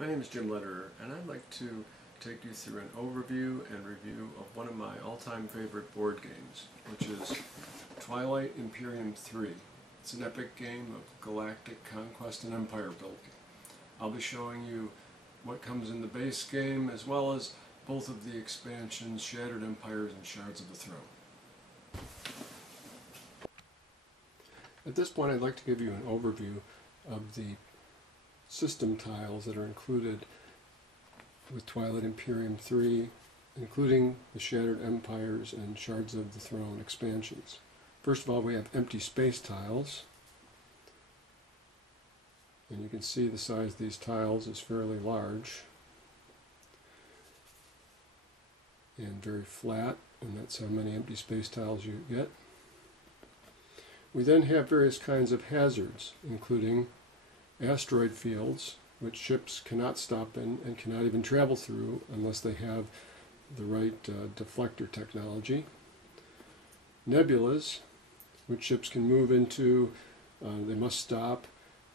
My name is Jim Lederer, and I'd like to take you through an overview and review of one of my all-time favorite board games, which is Twilight Imperium 3. It's an epic game of galactic conquest and empire building. I'll be showing you what comes in the base game, as well as both of the expansions, Shattered Empires and Shards of the Throne. At this point, I'd like to give you an overview of the system tiles that are included with Twilight Imperium 3, including the Shattered Empires and Shards of the Throne expansions. First of all, we have empty space tiles, and you can see the size of these tiles is fairly large and very flat, and that's how many empty space tiles you get. We then have various kinds of hazards, including asteroid fields, which ships cannot stop in and cannot even travel through unless they have the right deflector technology. Nebulas, which ships can move into, they must stop,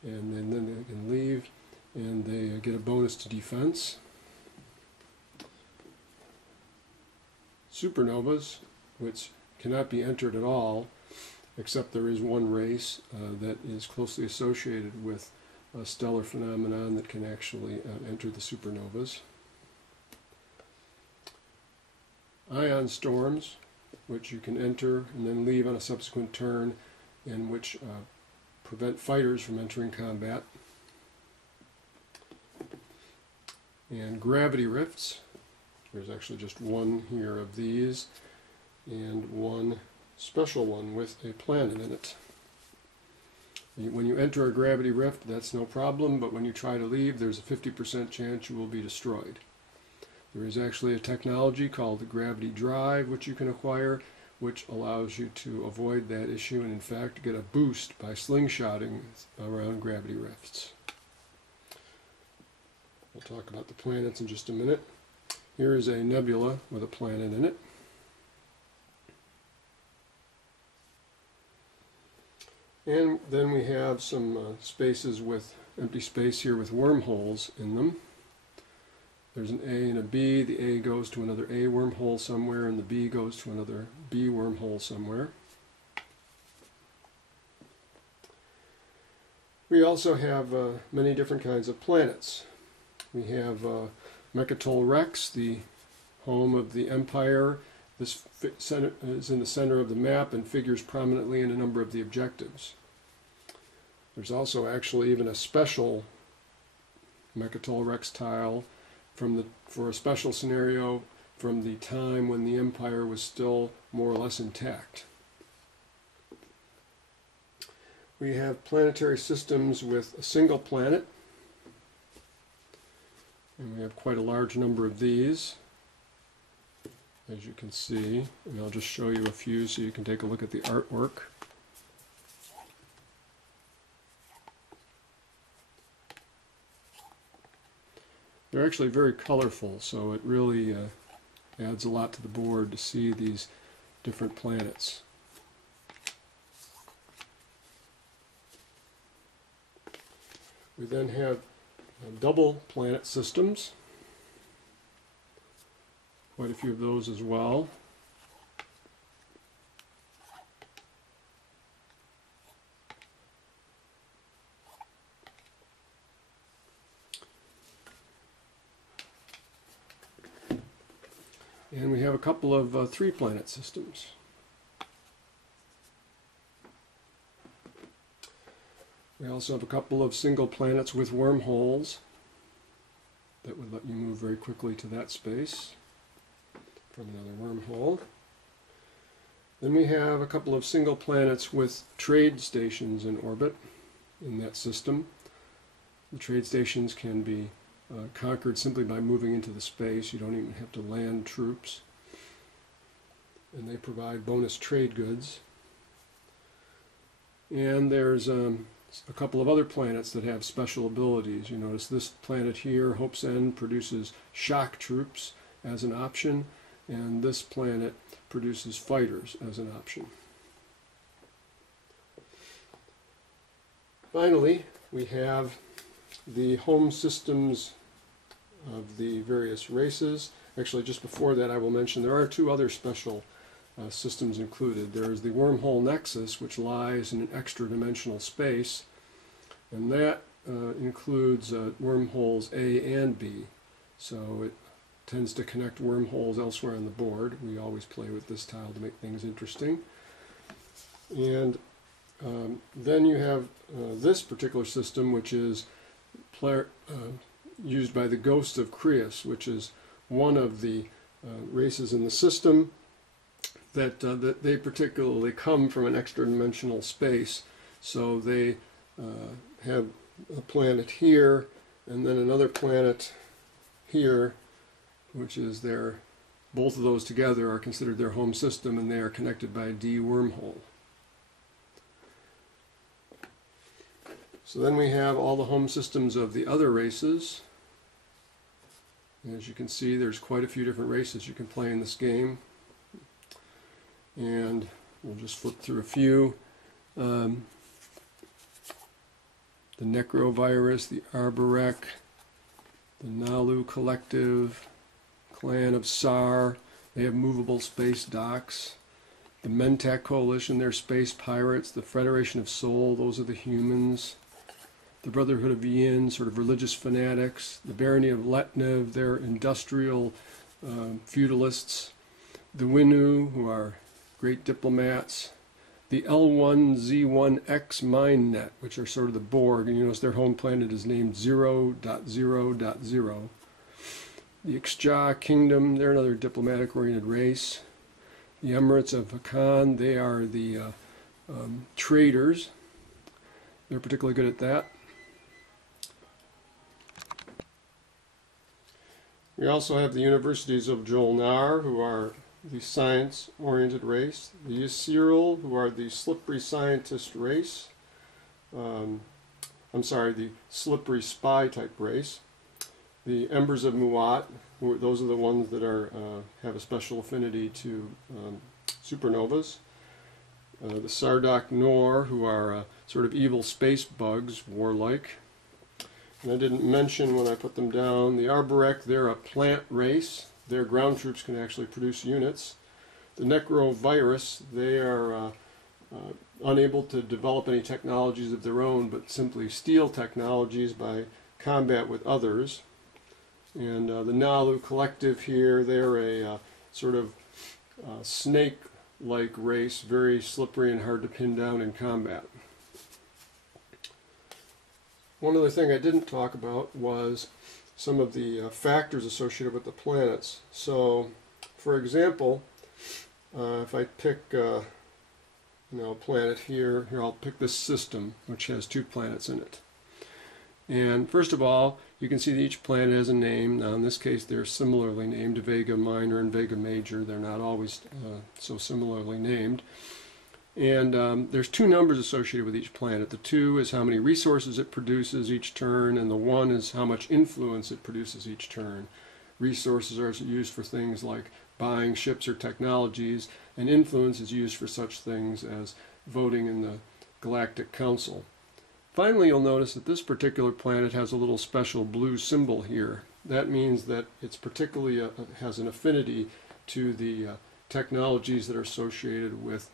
and then they can leave, and they get a bonus to defense. Supernovas, which cannot be entered at all, except there is one race that is closely associated with a stellar phenomenon that can actually enter the supernovas. Ion storms, which you can enter and then leave on a subsequent turn, and which prevent fighters from entering combat. And gravity rifts. There's actually just one here of these, and one special one with a planet in it. When you enter a gravity rift, that's no problem, but when you try to leave, there's a 50% chance you will be destroyed. There is actually a technology called the gravity drive, which you can acquire, which allows you to avoid that issue and in fact get a boost by slingshotting around gravity rifts. We'll talk about the planets in just a minute. Here is a nebula with a planet in it. And then we have some spaces with empty space here with wormholes in them. There's an A and a B. The A goes to another A wormhole somewhere, and the B goes to another B wormhole somewhere. We also have many different kinds of planets. We have Mechatol Rex, the home of the Empire. This is in the center of the map and figures prominently in a number of the objectives. There's also actually even a special Mechatol Rex tile for a special scenario from the time when the Empire was still more or less intact. We have planetary systems with a single planet, and we have quite a large number of these, as you can see, and I'll just show you a few so you can take a look at the artwork. They're actually very colorful, so it really adds a lot to the board to see these different planets. We then have double planet systems. Quite a few of those as well. And we have a couple of three-planet systems. We also have a couple of single planets with wormholes that would let you move very quickly to that space from another wormhole. Then we have a couple of single planets with trade stations in orbit in that system. The trade stations can be conquered simply by moving into the space. You don't even have to land troops. And they provide bonus trade goods. And there's a couple of other planets that have special abilities. You notice this planet here, Hope's End, produces shock troops as an option, and this planet produces fighters as an option. Finally, we have the home systems of the various races. Actually, just before that, I will mention there are two other special systems included. There is the Wormhole Nexus, which lies in an extra-dimensional space, and that includes wormholes A and B. So it tends to connect wormholes elsewhere on the board. We always play with this tile to make things interesting. And then you have this particular system, which is used by the Ghost of Creus, which is one of the races in the system that they particularly come from an extra-dimensional space. So they have a planet here, and then another planet here, which is their, both of those together are considered their home system, and they are connected by a D wormhole. So then we have all the home systems of the other races. As you can see, there's quite a few different races you can play in this game. And we'll just flip through a few. The Necrovirus, the Arborek, the Nalu Collective, Clan of Sar, they have movable space docks. The Mentak Coalition, they're space pirates. The Federation of Soul, those are the humans. The Brotherhood of Yin, sort of religious fanatics. The Barony of Letnev, they're industrial feudalists. The Winu, who are great diplomats. The L1Z1X MineNet, which are sort of the Borg, and you notice their home planet is named 0.0.0. The Ixja Kingdom, they're another diplomatic-oriented race. The Emirates of Hakan, they are the traders. They're particularly good at that. We also have the Universities of Jolnar, who are the science-oriented race. The Yisiril, who are the slippery scientist race. The slippery spy type race. The Embers of Muat, those are the ones that are have a special affinity to supernovas. The Sardak Nor, who are sort of evil space bugs, warlike. And I didn't mention when I put them down, the Arborek, they're a plant race. Their ground troops can actually produce units. The Necrovirus, they are unable to develop any technologies of their own, but simply steal technologies by combat with others. And the Nalu Collective here, they're a sort of snake-like race, very slippery and hard to pin down in combat. One other thing I didn't talk about was some of the factors associated with the planets. So, for example, if I pick a planet here, I'll pick this system, which has 2 planets in it. And first of all, you can see that each planet has a name. Now, in this case, they're similarly named, Vega Minor and Vega Major. They're not always so similarly named. And there's 2 numbers associated with each planet. The 2 is how many resources it produces each turn, and the 1 is how much influence it produces each turn. Resources are used for things like buying ships or technologies, and influence is used for such things as voting in the Galactic Council. Finally, you'll notice that this particular planet has a little special blue symbol here. That means that it's particularly has an affinity to the technologies that are associated with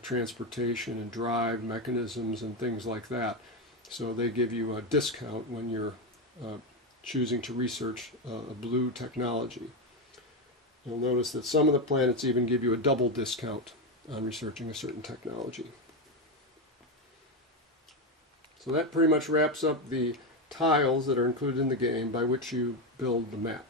transportation and drive mechanisms and things like that. So they give you a discount when you're choosing to research a blue technology. You'll notice that some of the planets even give you a double discount on researching a certain technology. So that pretty much wraps up the tiles that are included in the game by which you build the map.